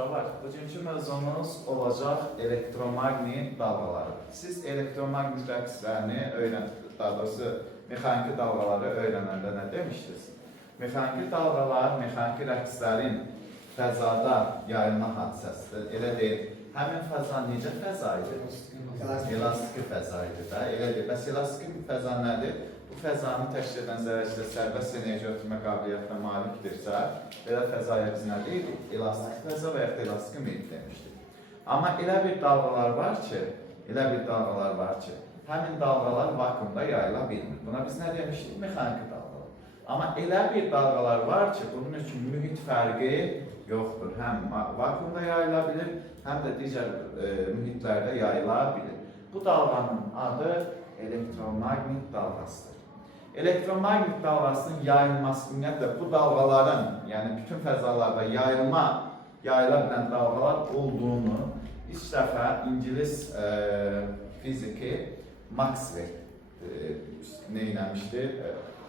Uşaqlar, bugünkü mövzumuz olacaq elektromaqnit dalğaları. Siz elektromaqnit rəqslərini daha doğrusu mexaniki dalğaları öyrənəndə nə demişdiniz? Mexaniki dalğalar, mexaniki rəqslərin fəzada yayılma hadisəsidir. Elə deyil, həmin fəza necə fəza idi? Elastiki fəza idi da, elə deyil. Bəs elastiki fəza nədir? Bu fəzanı təşkil edən zərrəcikdə sərbəst enerji ötürmə qabiliyyətinə malikdirsə, belə fəzaya biz nə deyirik? Elastik fəza və ya da elastik mühit demişdik. Amma elə bir dalğalar var ki, həmin dalğalar vakuumda yayıla bilmir. Buna biz nə demişdik? Mexaniki dalğalar. Amma elə bir dalğalar var ki, bunun üçün mühit fərqi yoxdur. Həm vakuumda yayıla bilir, həm də digər mühitlərdə yayıla bilir. Bu dalğanın adı elektromaqnit dalğasıdır. Elektromaqnit dalğasının yayılması, ümumiyyətlə bu dalğaların, yəni bütün fəzalarda yayıla bilən dalğalar olduğunu ilk dəfə İngilis fiziki Maxwell neyləmişdir?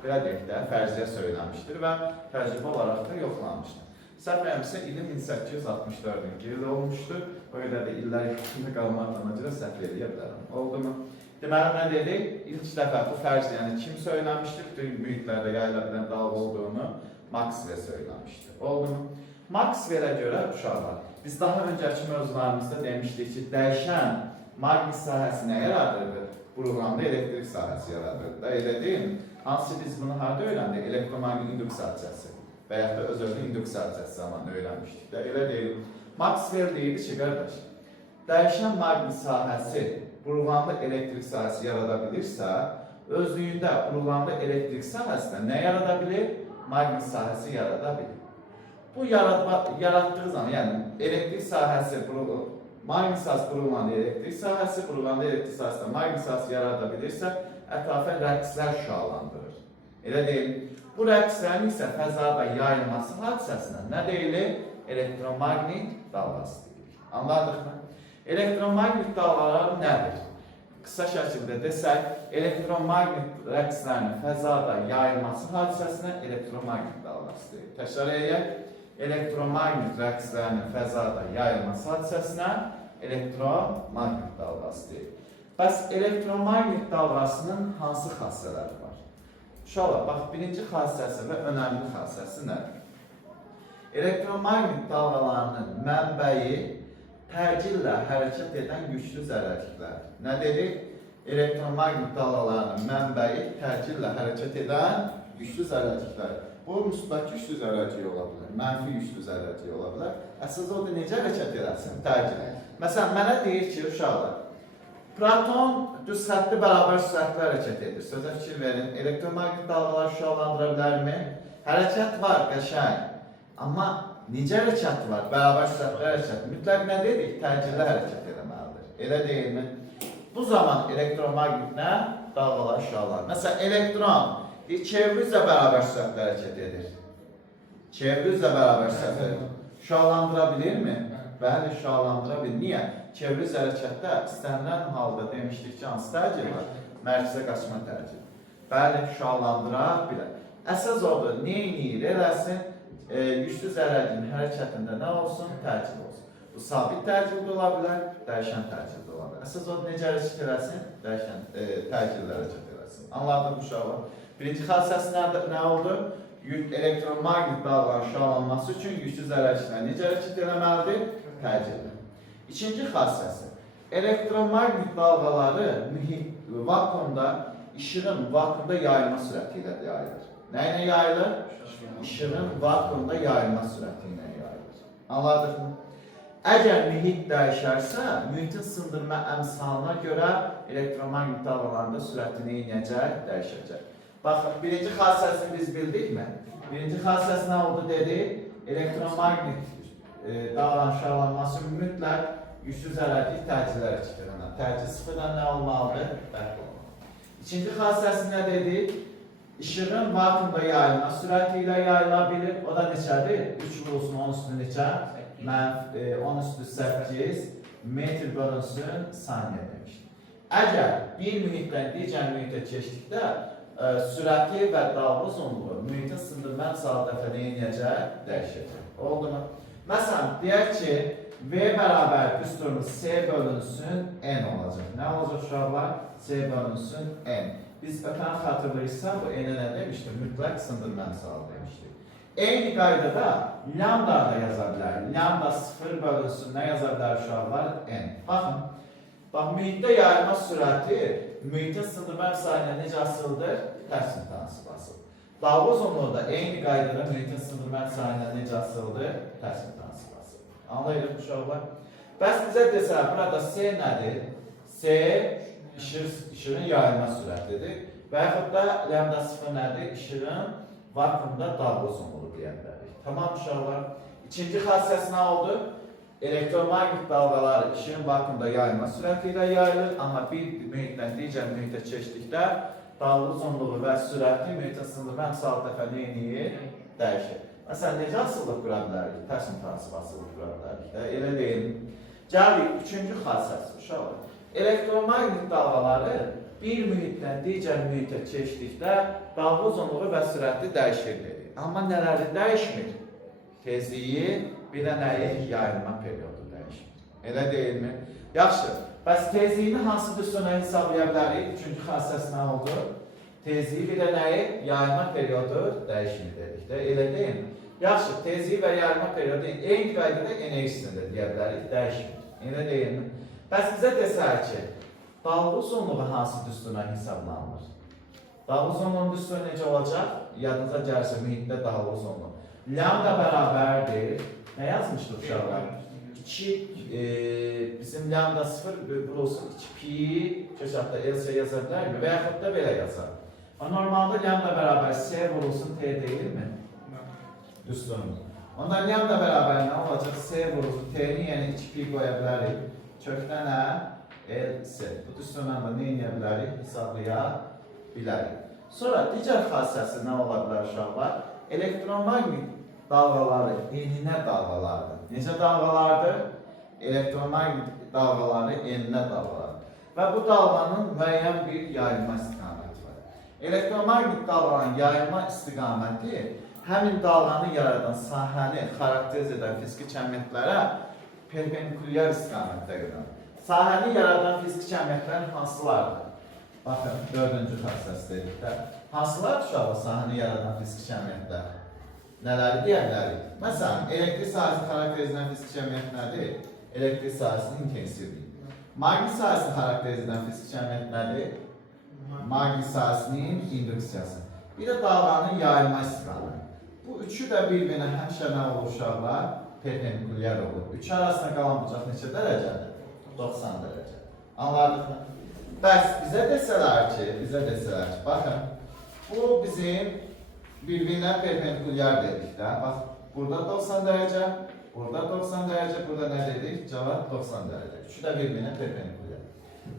Belə deyək də, fərziyyə söyləmişdir və təcrübə olaraq da yoxlanmışdır. Səhv eləmirəmsə, ili 1864-cü il olmuşdur. O qədər də illər içində qalmaqlarına görə səhv eləyə bilərəm. Oldu mu? Deməli, nə dedik? İlk dəfə bu fərziyyəni kim söyləmişdir? Bütün mühitlərdə yayıla bilən dalğa olduğunu Maxwell söyləmişdir. Oldu mu? Maxwell-ə görə uşaqlar, biz daha öncəki mövzularımızda demişdik ki, dəyişən maqnit sahəsi nə yaradırdı? Burulğanda elektrik sahəsi yaradırdı. Elə deyil mi? Hansı biz bunu harada öyrəndik? Elektromaqnit induksiyası və yaxud da öz-özünü induksiyası zamanı öyrənmişdik də. Elə deyil. Maxwell deyildi ki, qardaş, dəyişən maqnit sahəsi burulğanda elektrik sahəsi yarada bilirsə, özlüyündə burulğanda elektrik sahəsində nə yarada bilir? Maqnit sahəsi yarada bilir. Bu yaratdığı zaman, yəni elektrik sahəsi, maqnit sahəsi burulğanda elektrik sahəsi, burulğanda elektrik sahəsində maqnit sahəsi yarada bilirsə, ətrafa rəqslər şüalandırır. Elə deyil. Bu rəqslərin isə fəzada yayılması hadisəsinə nə deyilir? Elektromaqnit dalğası deyilir. Anladıq mı? Elektromaqnit dalğaları nədir? Qısa şəkildə desək, elektromaqnit rəqslərinin fəzada yayılması hadisəsinə elektromaqnit dalğası deyilir. Təkrar edək, elektromaqnit rəqslərinin fəzada yayılması hadisəsinə elektromaqnit dalğası deyilir. Bəs elektromaqnit dalğasının hansı xassələri var? Uşaqlar, bax, birinci xassəsi və önəmli xassəsi nədir? Elektromaqnit dalğalarının mənbəyi təcillə hərəkət edən güclü zərərliklər. Nə dedik? Elektromaqnit dalğalarının mənbəyi təcillə hərəkət edən güclü zərərliklər. Bu, müsbət güclü zərərlik ola bilər, mənfi güclü zərərlik ola bilər. Əsas o da necə hərəkət edəsin? Təcil. Məsələn, mənə deyir ki, uşaqlar, proton düz xəttli bərabər sürətlə hərəkət edir. Sözə fikir verin, elektromaqnit dalğalar şüalandıra bilərmi? Hərəkət var, qəşəng. Amma necə hərəkət var? Bərabər sürətli hərəkət. Mütləq nə dedik? Təcilli hərəkət eləməlidir. Elə deyilmi? Bu zaman elektromaqnit nə? Dalğalar şüalanır. Məsələn, elektron çeviri üzrə bərabər sürətlə hərəkət edir. Çeviri üzrə bərabər sürətlə şüalandıra bilirmi? Bəli, şüalandıra bilir. Niyə? Çeviri üzrə hərəkətdə istənilən halda demişdik ki, hansı təcil var? Mərkəzə qaçma təcil. Bəli, şüalandıra bilər. Əsas odur, neyinir, eləsin? Güclü zərərliyin hərəkətində nə olsun? Təcil olsun. Bu, sabit təcil də ola bilər, dəyişən təcil də ola bilər. Əsas o, necə hərəkət eləsin? Dəyişən təcillə hərəkət eləsin. Anladın mı uşaqlar? Birinci xassəsi nə oldu? Elektromaqnit dalğaların şüalanması üçün güclü zərərliklər necə hərəkət eləməlidir? Təcillə. İkinci xassəsi, elektromaqnit dalğaları vakuumda, işığın vakuumda yayılma sürəti ilə yayılır. Nə ilə yayılır? İşığın vakuumda yayılma sürəti ilə yayılır. Anladıq mı? Əgər mühit dəyişərsə, mühitin sındırma əmsalına görə elektromaqnit dalğalarında sürəti neynəyəcək? Dəyişəcək. Baxın, birinci xassəsini biz bildikmi? Birinci xassəsi nə oldu dedik? Elektromaqnit dalğaların şüalanması mütləq güclü zərərlik təcillə hərəkət edənlər. Təcil sıfırdan nə olmalıdır? Bəhv olmalıdır. İkinci xassəsi nə dedik? İşığın vakuumda yayılma sürəti ilə yayıla bilir. O da neçədir? 3 vurulsun 10 üstü neçə? 10 üstü 8 metr bölünsün saniyə demişdir. Əgər bir mühitdən digər mühitə keçdikdə sürəti və dalğa uzunluğu mühitin sındırma əmsalı dəfə neyinəcək? Dəyişəcək. Oldu mu? Məsələn, deyək ki, V bərabər düsturumuz C bölünsün N olacaq. Nə olacaq uşaqlar? C bölünsün N. Biz ötən xatırlayırsa, bu N-ə nə demişdik? Mütləq sındırma misalı demişdik. Eyni qaydada lambda da yaza bilərik. Lambda 0 bölünsün nə yaza bilər uşaqlar? N. Baxın. Bax, mühitdə yayılma sürəti mühitin sındırma misalı ilə necə asıldır? Tərs mütənasib asılır. Dalga uzunluğu da eyni qaydada mühitin sındırma misalı ilə necə asıldır? Tərs mütənasib asılır. Anlayırıq uşaqlar. Bəs bizə desək, burada C nədir? C işığın yayılma sürətidir. Və yaxud da lambda 0 nədir? İşığın vakuumda dalga uzunluğu deyə bilərik. Tamam uşaqlar. İkinci xassiyəsi nə oldu? Elektromagnet dalgaları işığın vakuumda yayılma sürəti ilə yayılır. Amma bir mühitdən digər mühitə keçdikdə dalga uzunluğu və sürəti mühitin sındırma misalı dəfə neyini dəyişir. Məsələn, necə asılıq qura bilərik? Tərs mütənasib asılıq qura bilərik. Elə deyil. Gəlirik, üçüncü xassiyəsi uşaqlar. Elektromagnet dalgaları bir mühitdən digər mühitə keçdikdə dalga uzunluğu və sürəti dəyişir dedik. Amma nələri dəyişmir? Tezliyi, bir də nəyi? Yayılma periodu dəyişmir. Elə deyilmi? Yaxşı. Bəs tezliyini hansı düsturuna hesablaya bilərik? Üçüncü xassiyəsi nə oldu? Tezliyi, bir də nəyi? Yayılma periodu dəyişmir dedik də. Elə deyilmi? Yaxşı, tezliyi və yayılma periodu eyni qaydada enerjisində deyə bilərik, dəyişmir. Elə deyilmi? Bəs bizə desək ki, dalga uzunluğu hansı düsturuna hesablanır? Dalga uzunluğunun düsturu necə olacaq? Yadınıza gəlsə mühitdə dalga uzunluğu. Lambda bərabərdir. Nə yazmışdı uşaqlar? 2, bizim lambda 0 olsun 2 pi, köşətdə LC yaza bilərmi? Və yaxud da belə yazar. Normalda lambda bərabər C vurulsun T deyilmi? Düsturumuz. Ondan lambda bərabər nə olacaq? C vurulsun T-ni, yəni 2 pi qoya bilərik. Kökdən nə? LC. Bu düsturla da nə edə bilərik? Hesablaya bilərik. Sonra digər xassiyəsi nə ola bilər uşaqlar? Elektromagnet dalgaları enine dalgalardır. Necə dalgalardır? Elektromagnet dalgaları enine dalgalardır. Və bu dalganın müəyyən bir yayılma istiqaməti var. Elektromagnet dalganın yayılma istiqaməti həmin dalganı yaradan sahəni xarakteriz edən fiziki kəmiyyətlərə perpendikulyar istiqamətdə gedir. Sahəni yaradan fiziki kəmiyyətlərin hansılardır? Baxın, dördüncü xassiyəsi dedikdə. Hansılar uşaqlar sahəni yaradan fiziki kəmiyyətlər? Nələri deyə bilərik? Məsələn, elektrik sahəsini xarakteriz edən fiziki kəmiyyət nədir? Elektrik sahəsinin intensivliyi. Maqnit sahəsini xarakteriz edən fiziki kəmiyyət nədir? Maqnit sahəsinin induksiyası. Bir də dalğanın yayılma istiqaməti. Bu üçü də bir-birinə həmişə nə olur uşaqlar? Perpendikulyar olur. Üç arasında qalan bucaq neçə dərəcədir? 90 dərəcə. Anladıq mı? Bəs bizə desələr ki, baxın, bu bizim bir-birinə perpendikulyar dedik də. Bax, burada 90 dərəcə, burada 90 dərəcə, burada nə dedik? Cavab 90 dərəcə. Üçü də bir-birinə perpendikulyar.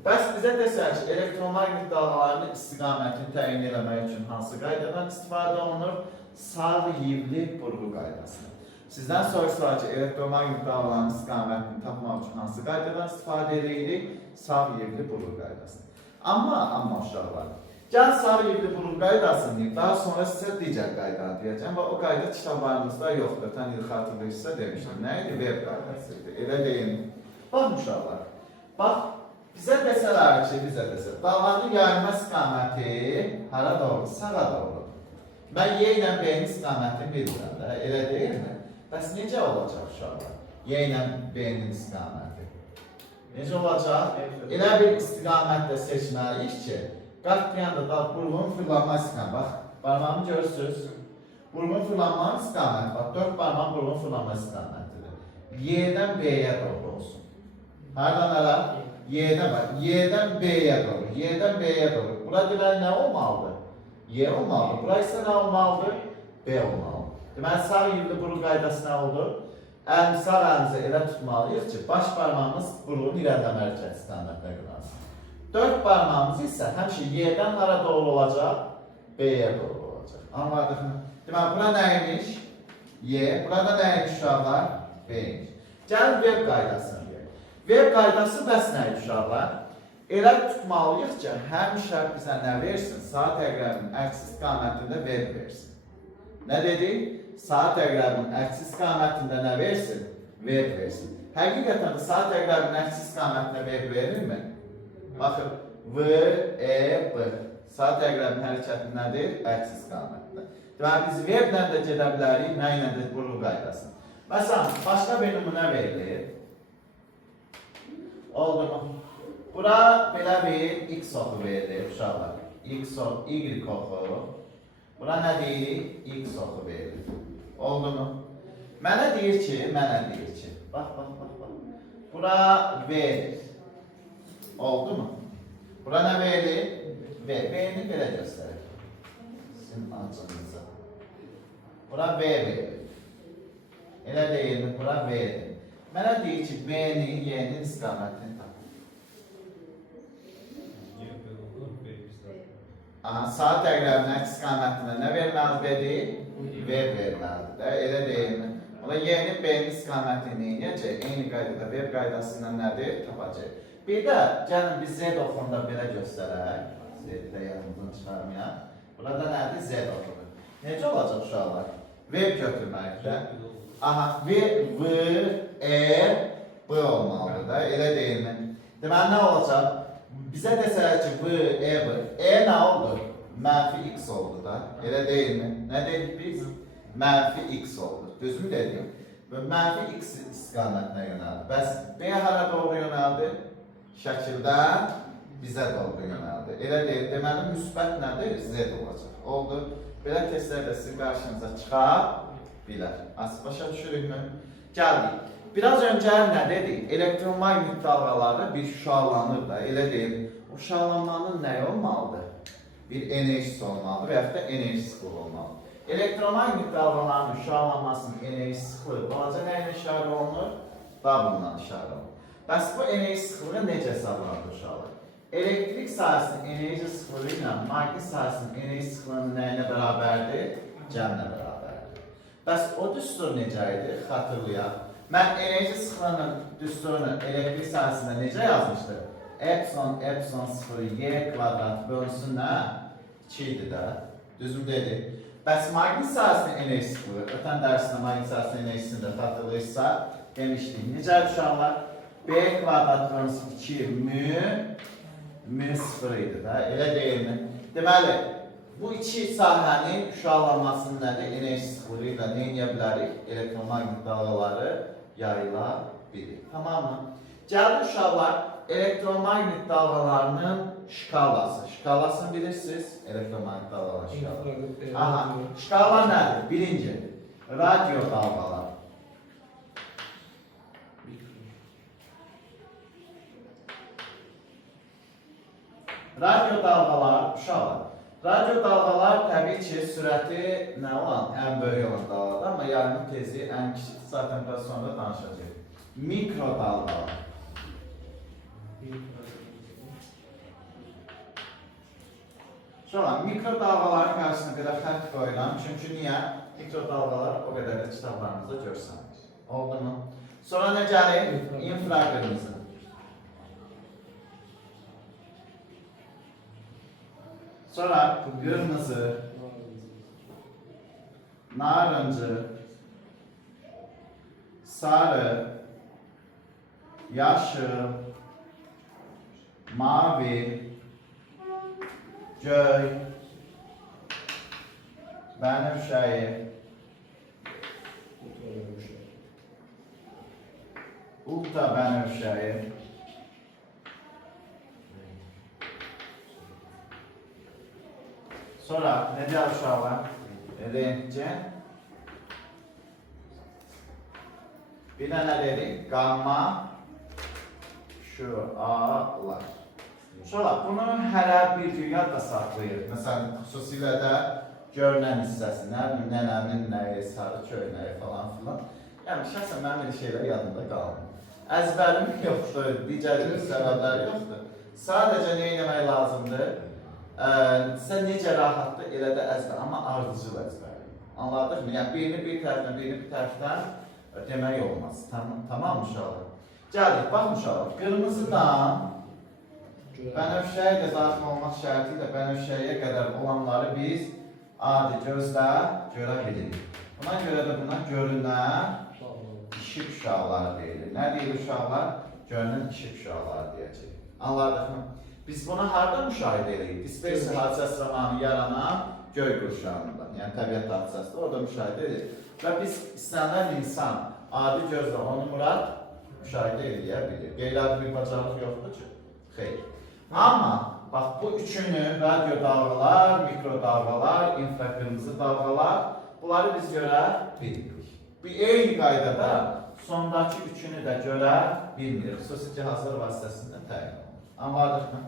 Bəs bizə desək ki, elektromagnet dalgalarının istiqamətini təyin etmək üçün hansı qaydadan istifadə olunur? Sağ yivli burğu qaydasını. Sizdən soruşsalar ki, elektromagnet dalgalarının istiqamətini tapmaq üçün hansı qaydadan istifadə edirik? Sağ yivli burğu qaydasını. Amma uşaqlar, gəl sağ yivli burğu qaydasını deyim, daha sonra sizə digər qaydanı deyəcəm və o qayda kitablarımızda yoxdur. Ötən il xatırlayırsa demişdim. Nə idi? Verb qaydası idi. Elə deyim. Baxın uşaqlar, bax, bizə desələr ki, dalğanın yayılma istiqaməti hara doğru? Sağa doğru. Mən Y ilə B-nin istiqamətini bilirəm də, elə deyilmi? Bəs necə olacaq uşaqlar? Y ilə B-nin istiqaməti. Necə olacaq? Elə bir istiqamətlə seçməliyik ki, qatlayanda da burğunun fırlanma istiqaməti. Bax, barmağımı görürsünüz. Burğunun fırlanma istiqaməti, bax, 4 barmaq burğunun fırlanma istiqamətidir. Y-dən B-yə doğru olsun. Hardan ara? Y-dən bax, Y-dən B-yə doğru, Y-dən B-yə doğru. Bura deməli nə olmalıdır? Y olmalıdır. Bura isə nə olmalıdır? B olmalıdır. Deməli, sağ yivli burğu qaydası nə oldu? Sağ əlimizi elə tutmalıyıq ki, baş barmağımız burğunun irəliləmə hərəkət istiqamətlə qılansın. 4 barmağımız isə həmişə Y-dən hara doğru olacaq? B-yə doğru olacaq. Anladıq mı? Deməli, bura nəymiş? Y. Burada nəymiş uşaqlar? B-ymiş. Gəlin verb qaydasını deyək. Verb qaydası bəs nəymiş uşaqlar? Elə tutmalıyıq ki, həmişə bizə nə versin? Saat əqrəbinin əks istiqamətində verb versin. Nə dedik? Saat əqrəbinin əksi istiqamətində nə versin? Verb versin. Həqiqətən də saat əqrəbinin əksi istiqamətində verb verirmi? Baxın, V, E, B. Saat əqrəbinin hərəkəti nədir? Əksi istiqamətdə. Deməli, biz verblə də gedə bilərik, nə ilə də qurulu qaydasın. Məsələn, başqa bir nümunə verilir. Oldu mu? Bura belə bir x oxu verilir, uşaqlar. X oxu, y oxu. Bura nə deyir? X oxu verilir. Oldu mu? Mənə deyir ki, bax. Bura verilir. Oldu mu? Bura nə verilir? V-ni belə göstərir. Sizin acınıza. Bura V verilir. Elə deyilmi? Bura V verilir. Mənə deyir ki, B-nin, Y-nin istiqamətini tapın. Saat əqrəbinin əks istiqamətində nə verməlidir? V verməlidir. Elə deyilmi? Ola Y-nin, B-nin istiqamətini neyəcək? Eyni qaydada V qaydasından nədir? Tapacaq. Bir də, gəlin biz Z oxunda belə göstərək. Z-də yanımızdan çıxarmayaq. Burada nədir? Z oxudur. Necə olacaq uşaqlar? V götürməliyik də. Aha, V, E, B olmalıdır da, elə deyilmi? Deməli, nə olacaq? Bizə desələr ki, V, E, B. E nə oldu? Mənfi X oldu da, elə deyilmi? Nə dedik biz? Mənfi X oldu. Düzmü dedik? Mənfi X istiqamətinə yönəldi. Bəs B hara doğru yönəldi? Şəkildən bizə doğru yönəldi. Elə deyil, deməli, müsbət nədir? Z olacaq. Oldu. Belə testlər də sizin qarşınıza çıxar bilər. Başa düşürükmü? Gəldik. Biraz öncə nə dedik? Elektromagnet dalğaları bir şüalanır da, elə deyil. O şüalanmanın nə olmalıdır? Bir enerjisi olmalıdır və yaxud da enerji sıxlığı olmalıdır. Elektromagnet dalğalarının şüalanmasının enerji sıxlığı balaca nə ilə işarə olunur? W-la işarə olunur. Bəs bu enerji sıxlığı necə hesablanır uşaqlar? Elektrik sahəsinin enerji sıxlığı ilə maqnit sahəsinin enerji sıxlığının nəyinə bərabərdir? Cəmlə bərabərdir. Bəs o düstur necə idi? Xatırlayaq. Mən enerji sıxlığının düsturunu elektrik sahəsində necə yazmışdım? Epsilon 0 y kvadrat bölünsün nə? 2 idi də. Düzüm dedik. Bəs maqnit sahəsinin enerji sıxlığı, ötən dərsində maqnit sahəsinin enerjisini də xatırlayırsa demişdik. Necə uşaqlar? B kvadrat bölünsün 2 mü 0 idi də. Elə deyilmi? Deməli, bu iki sahənin şüalanmasının nədir? Enerji sıxlığı ilə nə edə bilərik? Elektromagnet dalğaları yayıla bilir. Tamam mı? Gəldi uşaqlar, elektromagnet dalğalarının şkalası. Şkalasını bilirsiniz. Elektromagnet dalğaları şkalası. Aha, şkala nədir? Birinci, radyo dalğalar. Radyo dalğalar, uşaqlar. Radyo dalğalar təbii ki, sürəti nə olan? Ən böyük olan dalğalar, amma yayılma tezi ən kiçik. Zaten biraz sonra danışacağıq. Mikro dalğalar. Uşaqlar, mikro dalğaların qarşısına qədər xətt qoyuram. Çünki niyə? Mikro dalğalar o qədər də kitablarımızda görsənir. Oldu mu? Sonra nə gəlir? İnfraqırmızı. Sonra kırmızı, narıncı, sarı, yaşıl, mavi, göy, bənövşəyi, ultra bənövşəyi, sonra ne diyor uşaqlar? Rentgen. Bir də nə dedik? Gamma şüalar. Uşaqlar, bunu hələ bir gün yadda saxlayır. Məsələn, xüsusilə də görünən hissəsi, nənəmin nəyi, sarı köynəyi falan filan. Yəni, şəxsən mənim elə şeylər yadımda qalmır. Əzbərim yoxdur, digər səbəblər yoxdur. Sadəcə nə etmək lazımdır? Sən necə rahatdır, elə də əzbər, amma ardıcıl əzbər. Anladıq mı? Yəni, birini bir tərəfdən, birini bir tərəfdən demək olmaz. Tamam uşaqlar? Gəlir, bax uşaqlar, qırmızıdan bənövşəyə də daxil olmaq şərti ilə bənövşəyə qədər olanları biz adi gözlə görə bilir. Buna görə də buna görünən işıq uşaqları deyilir. Nə deyir uşaqlar? Görünən işıq uşaqları deyəcək. Anladıq mı? Biz bunu harada müşahidə edirik? Dispersiya hadisəsi zamanı yaranan göy qurşağında, yəni təbiət hadisəsində orada müşahidə edirik. Və biz istənilən insan adi gözlə onu murad müşahidə edə bilir. Qeyri-adi bir bacarıq yoxdur ki? Xeyr. Amma bax bu üçünü, radio dalğalar, mikro dalğalar, infraqırmızı dalğalar, bunları biz görə bilmirik. Bir eyni qaydada sondakı üçünü də görə bilmirik. Xüsusi cihazlar vasitəsində təyin olunur. Anladıq mı?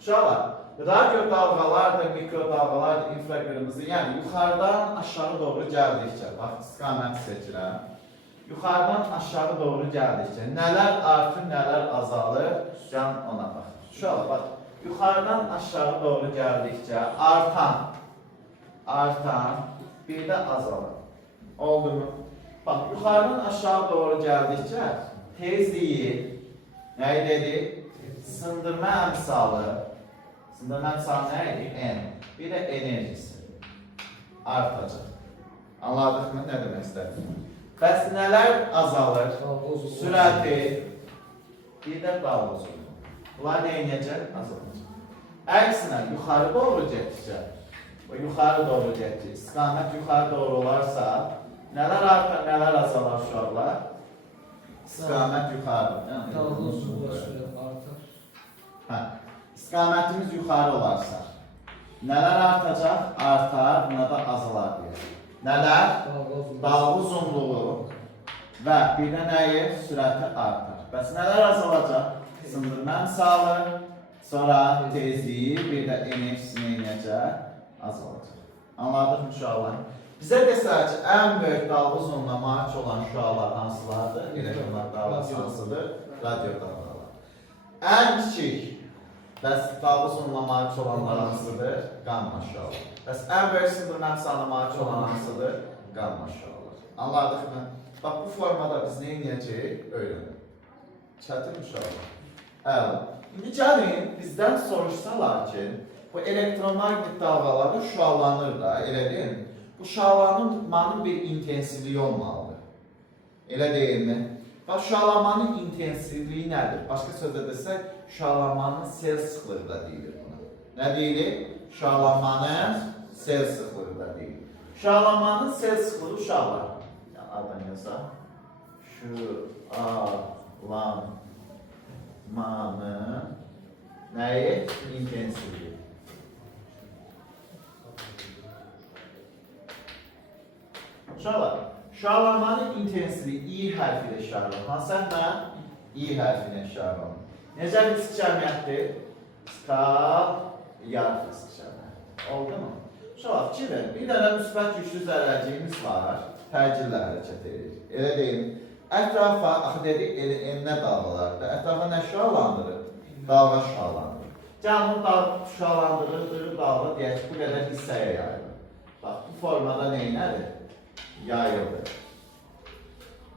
Uşaqlar, radio dalğalar da, mikro dalğalar da, infraqırmızı, yəni yuxarıdan aşağı doğru gəldikcə, bax istiqaməti seçirəm. Yuxarıdan aşağı doğru gəldikcə nələr artır, nələr azalır, can ona bax. Uşaqlar, bax, yuxarıdan aşağı doğru gəldikcə artan, bir də azalır. Oldu mu? Bax, yuxarıdan aşağı doğru gəldikcə tezliyi, nəyi dedik? Sındırma əmsalı nə idi? N. Bir də enerjisi artacaq. Anladıq mı? Nə demək istədim? Bəs nələr azalır? Sürəti, bir də dalga uzunluğu. Bunlar neyinəcək? Azalacaq. Əksinə, yuxarı doğru getdikcə, istiqamət yuxarı doğru olarsa, nələr artar, nələr azalar uşaqlar? İstiqamət yuxarı. Dalga uzunluğu artar. İstiqamətimiz yuxarı olarsa, nələr artacaq? Artar, buna da azalar deyək. Nələr? Dalga uzunluğu və bir də nəyi? Sürəti artar. Bəs nələr azalacaq? Sındırma əmsalı, sonra tezliyi, bir də enerjisi neyinəcək? Azalacaq. Anladıq mı uşaqlar? Bizə desək ki, ən böyük dalga uzunluğuna malik olan şüalar hansılardır? Elektronlar dalgası hansıdır? Radio dalgalar. Ən kiçik, bəs dalga uzunluğuna malik olanlar hansıdır? Qamma şüalar. Bəs ən böyük sındırma əmsalına malik olan hansıdır? Qamma şüalar. Anladıq mı? Bax, bu formada biz nə edəcəyik? Öyrənək. Çətin uşaqlar. Əla. İndi gəlin, bizdən soruşsalar ki, bu elektromagnet dalğaları şüalanır da, elə deyil mi? Bu şüalanmanın bir intensivliyi olmalıdır. Elə deyilmi? Bax, şüalanmanın intensivliyi nədir? Başqa sözlə desək, şüalanmanın sel sıxlığı da deyilir buna. Nə deyilir? Şüalanmanın sel sıxlığı da deyilir. Şüalanmanın sel sıxlığı uşaqlar. Yəni, adan yazaq. Şüalanmanın nəyi? İntensivliyi. Uşaqlar, şüalanmanın intensivliyi I hərfi ilə işarə olunur. Hansı hərflə? I hərfi ilə işarə olunur. Necə bir cəmiyyətdir? Skal yarı fizik cəmiyyətdir. Oldu mu? Uşaqlar, fikir verin. Bir dənə müsbət güclü zərərciyimiz var. Təcillə hərəkət edir. Elə deyil. Ətrafa, axı dedik, enə dalğalardır. Ətrafa nə şüalandırır? Dalğa şüalandırır. Canlı şüalandırır, dalğa deyək ki, bu qədər hissəyə yayılır. Bax, bu formada neynədir? Yayılır.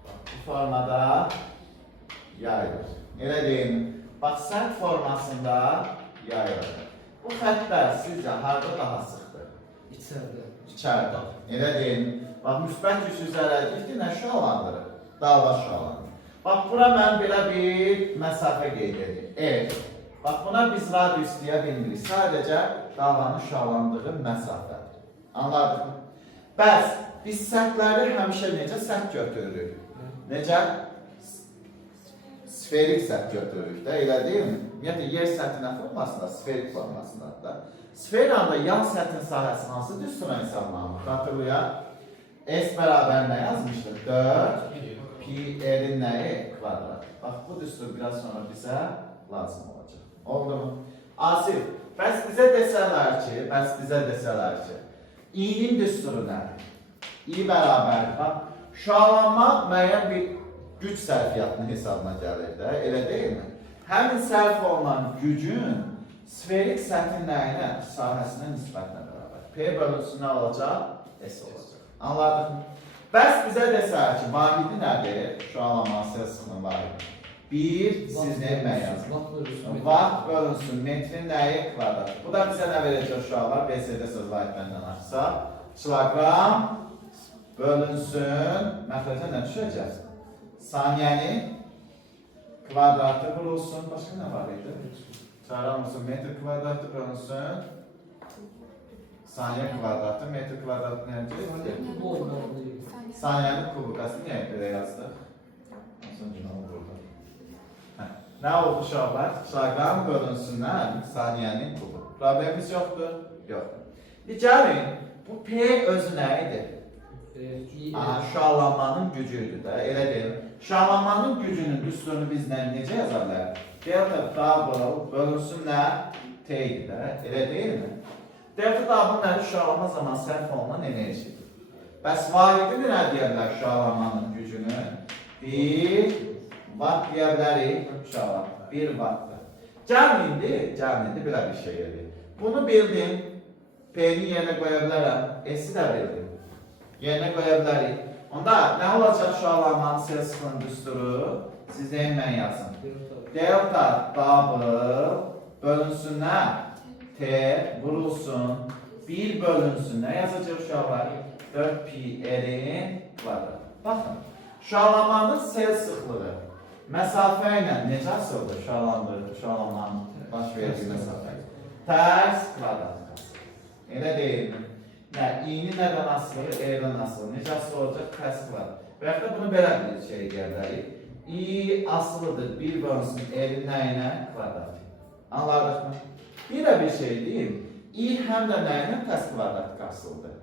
Bax, bu formada yayılır. Elə deyim, bax, sərt formasında yayılır. Bu xəttlər sizcə harada daha sıxdır? İçərdə. İçərdə. Elə deyim, bax, müsbət güclü zərərlikdir, nə şüalandırır? Dalğa şüalandırır. Bax, bura mən belə bir məsafə qeyd edir. Bax, buna biz radius deyə bilmirik. Sadəcə dalğanın şüalandığı məsafədir. Anladıq mı? Bəs, biz sərtləri həmişə necə sərt götürürük? Necə? Sferik sərt götürürük də, elə deyil mi? Ümumiyyətlə, yer sərtinə formasında, sferik formasında da. Sferanda yan sərtin sahəsi hansı düstura hesablanır? Xatırlayaq. S bərabər nə yazmışdır? 4 pi L-in nəyi? Kvadrat. Bax, bu düstur biraz sonra bizə lazım olacaq. Oldu mu? Asif, bəs bizə desələr ki, i-nin düsturu nədir? I bərabər, bax, şüalanma müəyyən bir güc sərfiyyatının hesabına gəlir də, elə deyilmi? Həmin sərf olunan gücün sferik səthin nəyinə, sahəsinə nisbətlə bərabər. P bölünsü nə olacaq? S olacaq. Anladıq mı? Bəs bizə desək ki, vahidi nədir? Şüalanma səsinin vahidi. 1, siz nə yazın? Vaxt bölünsün metrin nəyi kvadrat. Bu da bizə nə verəcək uşaqlar? BSD söz vahidlərindən açsa. kilogram bölünsün, məxrəcə nə düşəcək? Saniyənin kvadratı vurulsun, başqa nə var idi? Çağıramırsın, metr kvadratı bölünsün, saniyə kvadratı, metr kvadratı neyəcək? Bu olmalıydı. Saniyənin kubikasını niyə belə yazdıq? Nə oldu uşaqlar? Kilogram bölünsünlər saniyənin kubu. Problemimiz yoxdur? Yoxdur. Gəlin, bu P özü nə idi? Şualanmanın gücüydü də, elə deyil. Şualanmanın gücünün üstünü biz necə yaza bilərik? Delta W bölünsün nə? T idi də, elə deyilmi? Delta W nədir? Şualanma zaman sərf olunan enerjidir. Bəs vahidi nə deyirlər şualanmanın gücünü? 1 watt deyə bilərik uşaqlar. 1 wattdır. Gəlin indi belə bir şey edir. Bunu bildim. P'ni yerine qoya bilərəm. S'i də bildim. Yerine qoya bilərik. Onda nə olacaq şualanmanın sel-sıxlığının düsturu? Siz deyin, mən yazın. Delta W bölünsün nə? T vurulsun. 1 bölünsün nə yazacaq uşaqlar? 4 pi R'in kvadratı. Baxın, şualanmanın sel-sıxlığı məsafə ilə necə asıldır şualanmanın baş verdiyi məsafə? Tərs kvadrat. Elə deyilmi? İ'ni nədən asılır? E'dən asılır. Necə asılı olacaq? Tərs kvadrat. Və yaxud da bunu belə bir şey deyərlərik. I asılıdır. 1 bölünsün E'nin nəyinə? Kvadrat. Anladıq mı? Bir də bir şey deyim. I həm də nəyinə? Tərs kvadrat asılıdır.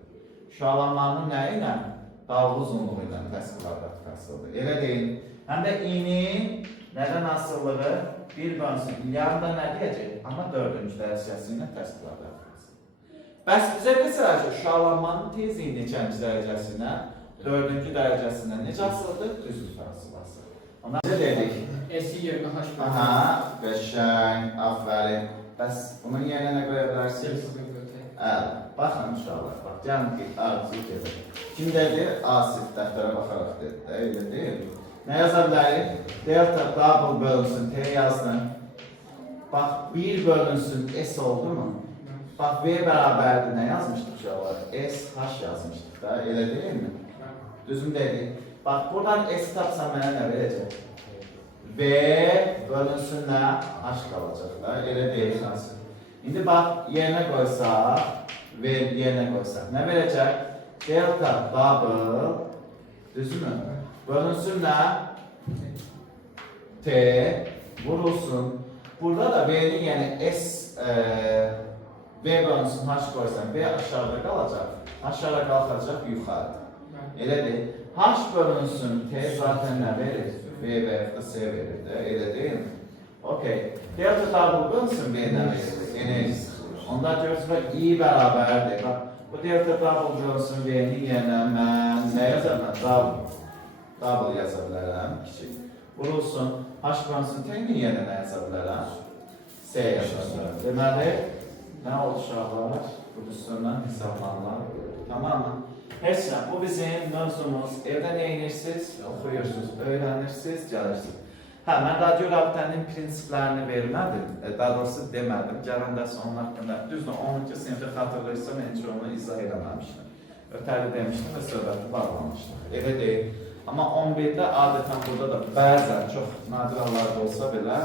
Şualanmanın nə ilə? Dalga uzunluğu ilə tərs kvadrat asılıdır. Elə deyil. Həm də i'nin nədən asıllığı? 1 bölünsün. Yanında nə deyəcək? Amma 4-cü dərəcəsi ilə tərs kvadrat. Bəs bizə desələr ki, şualanmanın tezliyi neçənci dərəcəsindən, 4-cü dərəcəsindən necə asılıdır? Düzlük asılıdır. Ona necə dedik? S yerinə H bölünsün. Aha, qəşəng, aferin. Bəs bunun yerinə nə qoya bilərsiniz? Baxın uşaqlar, bax, gəlin ki, arzu gedir. Kim dedi? Asif dəftərə baxaraq dedi də, elə deyil. Nə yaza bilərik? Delta W bölünsün, T yazdım. Bax, 1 bölünsün, S oldu mu? Bax, V bərabərdir, nə yazmışdıq uşaqlar? S, H yazmışdıq da, elə deyil mi? Düzüm dedik. Bax, buradan S tapsam mənə nə verəcək? V bölünsün nə? H qalacaq da, elə deyil. İndi bax, yerinə qoysaq, V yerinə qoysaq, nə verəcək? Delta W, düzümü? Bölünsün nə? T, vurulsun. Burada da V'nin yəni S, V bölünsün H qoysan, V aşağıda qalacaq, aşağıda qalxacaq yuxarı. Elə deyil. H bölünsün T zaten nə verir? V və ya da S verir də, elə deyil mi? Okey. Delta W bölünsün V nə verir? Enerji sıxılır. Onda görürsünüz, I bərabərdir. Bu delta W bölünsün V-nin yerinə mən nə yazarım? W yaza bilərəm, kiçik. Vurulsun, H bölünsün T-nin yerinə nə yaza bilərəm? S yaza bilərəm. Deməli, nə oldu uşaqlar? Bu düsturdan hesablanlar. Tamam mı? Heç nə, bu bizim mövzumuz. Evdə nə edirsiniz? Oxuyursunuz, öyrənirsiniz, gəlirsiniz. Mən radio rabitənin prinsiplərini vermədim, daha doğrusu demədim. Gələn dərs onun haqqında, düzdür, 12 sinifdə xatırlayırsam, heç onu izah eləməmişdim. Ötəri demişdim və söhbəti bağlamışdım. Elə deyil. Amma 11-də adətən burada da bəzən, çox nadir hallarda olsa belə,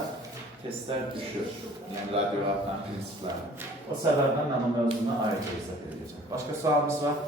testlər düşür. Yəni radio rabitənin prinsipləri. O səbəbdən mən o mövzunu ayrı izah edəcəm. Başqa sualımız var?